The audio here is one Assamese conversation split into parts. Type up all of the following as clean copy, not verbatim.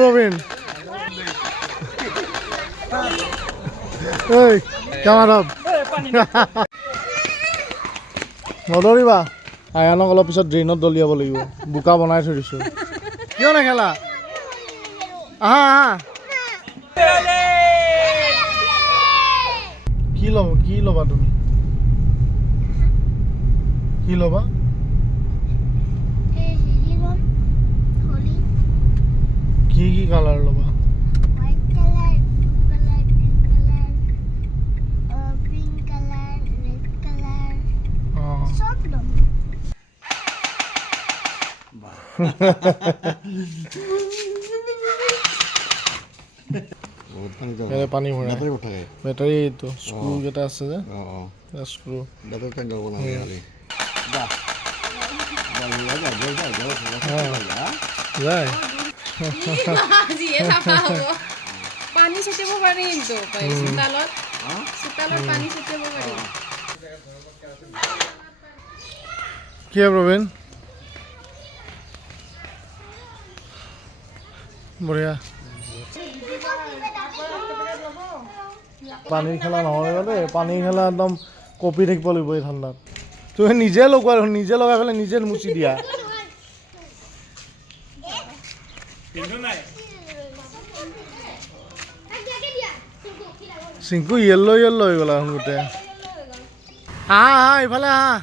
ৰবিন কেমন নদৌৰিবা আয়ানক অলপ পিছত ড্ৰেইনত দলিয়াব লাগিব বোকা বনাই থৈ দিছোঁ কিয় নেখেলা আহা আহা কি ল'বা তুমি কি ল'বা কি কালাৰ ল'বা পানী ভৰাই বেটাৰীটো স্ক্ৰু কেইটা আছে যে স্ক্ৰু যায় পানী ছটিয়াব পাৰি কিন্তু চোতালত পানী ছটিয়াব পাৰি কি প্ৰবীণ বঢ়িয়া পানীৰ খেলা নহয় দেই পানীৰ খেলা একদম কঁপি থাকিব লাগিব এই ঠাণ্ডাত তুমি নিজে লগোৱা নিজে লগাই পেলাই নিজে মুচি দিয়া চিংকু য়েল্লো হৈ গ'ল এখন গোটেই আহা ইফালে আহা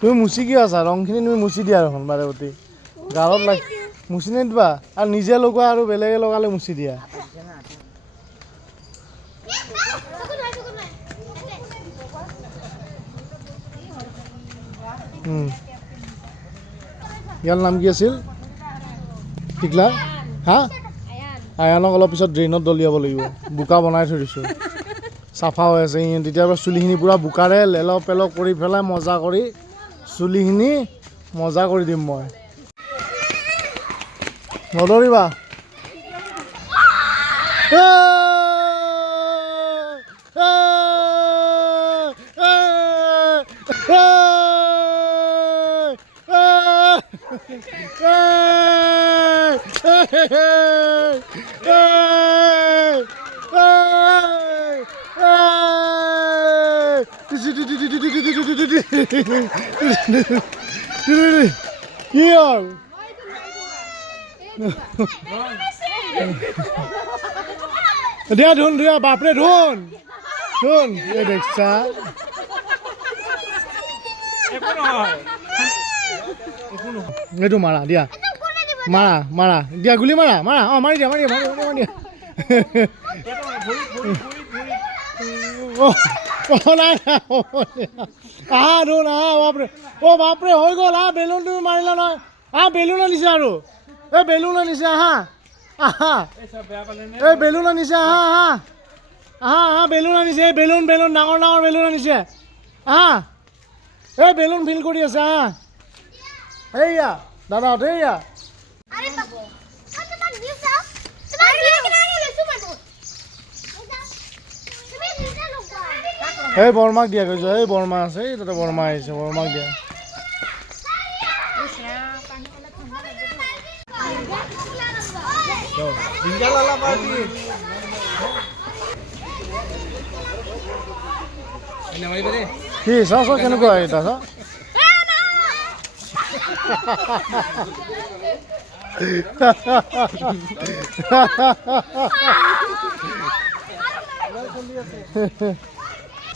তুমি মুচি কি আছা ৰংখিনি তুমি মুচি দিয়া এখন বাৰে প্ৰতি গালত লাগ মুচি নিদিবা আৰু নিজে লগোৱা আৰু বেলেগে লগালে মুচি দিয়া ইয়াৰ নাম কি আছিল টিকলা হা আয়ানক অলপ পিছত ড্ৰেইনত দলিয়াব লাগিব বোকা বনাই থৈ দিছোঁ চাফা হৈ আছে তেতিয়াৰ পৰা চুলিখিনি পূৰা বোকাৰে লেলক পেলক কৰি পেলাই মজা কৰি চুলিখিনি মজা কৰি দিম মই নদৌৰিবা কি হ'ল দিয়া ধুন দিয়া বাপৰে ধুন ধুন এই দেখছা এইটো মাৰা দিয়া মাৰা দিয়া গুলি মাৰা মাৰি দিয়া নাই আহা ধুন আহা বাপৰে হৈ গ'ল বেলুন তুমি মাৰিলা নহয় বেলুন আনিছে আৰু এই বেলুন আনিছে আহা এই বেলুন আনিছে আহা বেলুন আনিছে এই বেলুন ডাঙৰ বেলুন আনিছে আহা এই বেলুন ফিল কৰি আছে এইয়া দাদাহঁত এইয়া এই বৰমাক দিয়া কৈছো এই বৰমা আছে এই তাতে বৰমা আহিছে বৰমাক দিয়া কি চাওঁ কেনেকুৱা এটা চা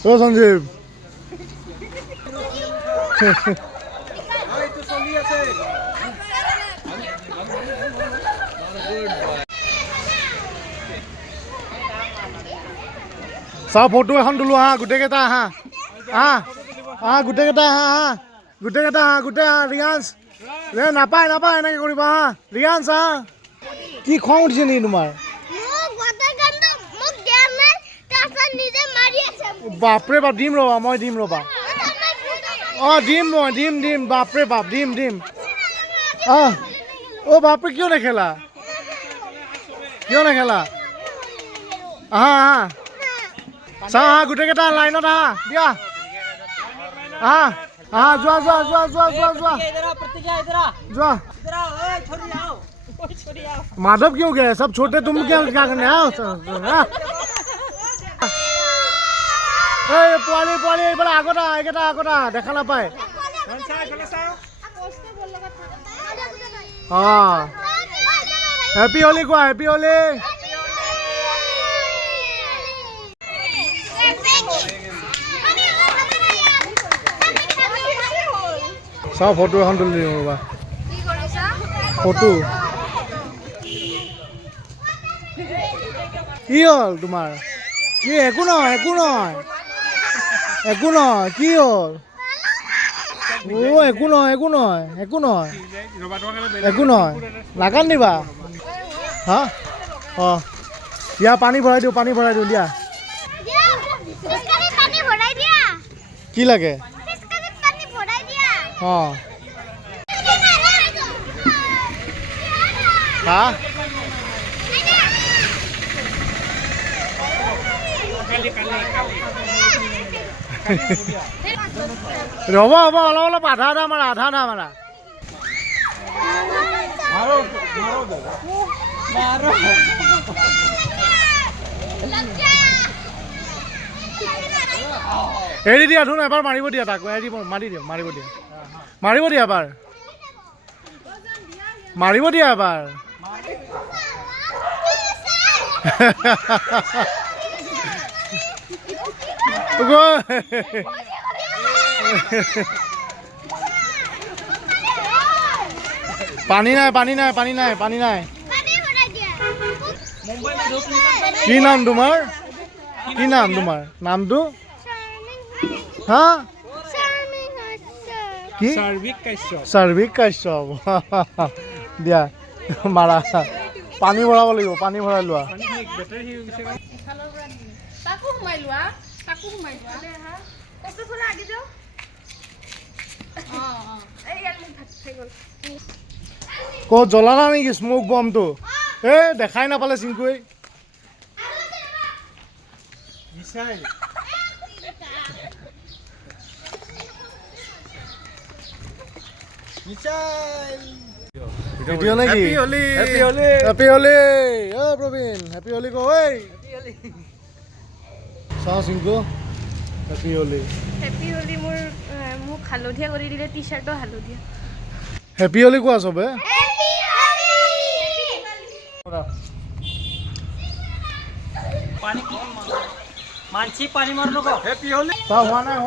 সঞ্জীৱ চাওঁ ফটো এখন তোলো গোটেইকেইটা গোটেইকেইটা গোটেই ৰিয়াঞ্চ নাপায় এনেকৈ কৰিবা ৰিয়াঞ্চ কি খং উঠিছে নেকি তোমাৰ বাপৰে বাপ দিম ৰ'বা মই দিম ৰ'বা দিম বাপৰে বাপ দিম অ' বাপৰে কিয় নেখেলা কিয় নেখেলা আহা আহা চাওঁ আহা গোটেইকেইটা লাইনত আহা দিয়া আহা আহা যোৱা যোৱা যোৱা যোৱা যোৱা যোৱা যোৱা माधव क्यों गए सब छोटे तुम क्या क्या करने आओ পোৱালি পোৱালি এইফালে আগত এইকেইটা আগত দেখা নাপায় অঁ হেপী হলি কোৱা হেপী হলি চাওঁ ফটো এখন তুলি দিওঁ ৰ'বা ফটো কি হ'ল তোমাৰ কি একো নহয় একো নহয় একো নহয় কি হ'ল অ' একো নহয় একো নহয় একো নহয় একো নহয় নাকান্দিবা হা অঁ দিয়া পানী ভৰাই দিওঁ দিয়া কি লাগে অঁ হা ৰ'ব হ'ব অলপ অলপ আধা মাৰা এৰি দিয়া ধুন এবাৰ মাৰিব দিয়া তাক মাৰিব দিয়া এবাৰ পানী নাই কি নাম তোমাৰ নামটো হা কি চাৰ্ভিক কাশ্যপ দিয়া মাৰা পানী ভৰাব লাগিব পানী ভৰাই লোৱা ক'ত জ্বলালা নেকি স্মক বমটো দেখাই নাপালে চিংকুৱে ভিডিঅ' নেকি হেপী হলি অ' প্ৰবীণ হেপী হলি ক ঐ চাওঁ চিংকু হেপী হলি মোক হালধীয়া কৰি দিলে টি চাৰ্টো হালধীয়া হেপী হলি কোৱা চবে मानसी पानी मार नको हैप्पी होली হোৱা নাই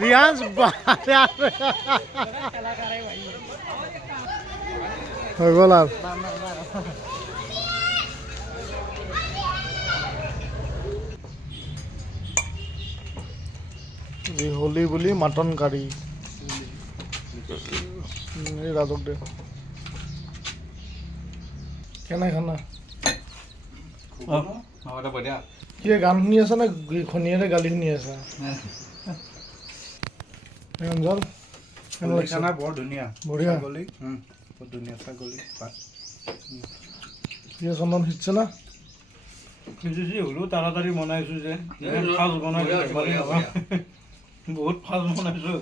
ৰিয়াঞ্চ হৈ গ'ল আৰু হোলি বুলি মাটন কাৰী ৰাজক দে কেনে খানা কি গান শুনি আছা নে খনিয়াৰে গালি শুনি আছা অঞ্জল খানা বৰ ধুনীয়া বঢ়িয়া ছাগলী বহুত ধুনীয়া ছাগলী পাত চন্দন সিজছে না সিজিছি হ'লেও তাড়াতাড়ি বনাইছোঁ যে ফাষ্ট বনাইছোঁ বহুত ফাষ্ট বনাইছোঁ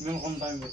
ইমান কম টাইমত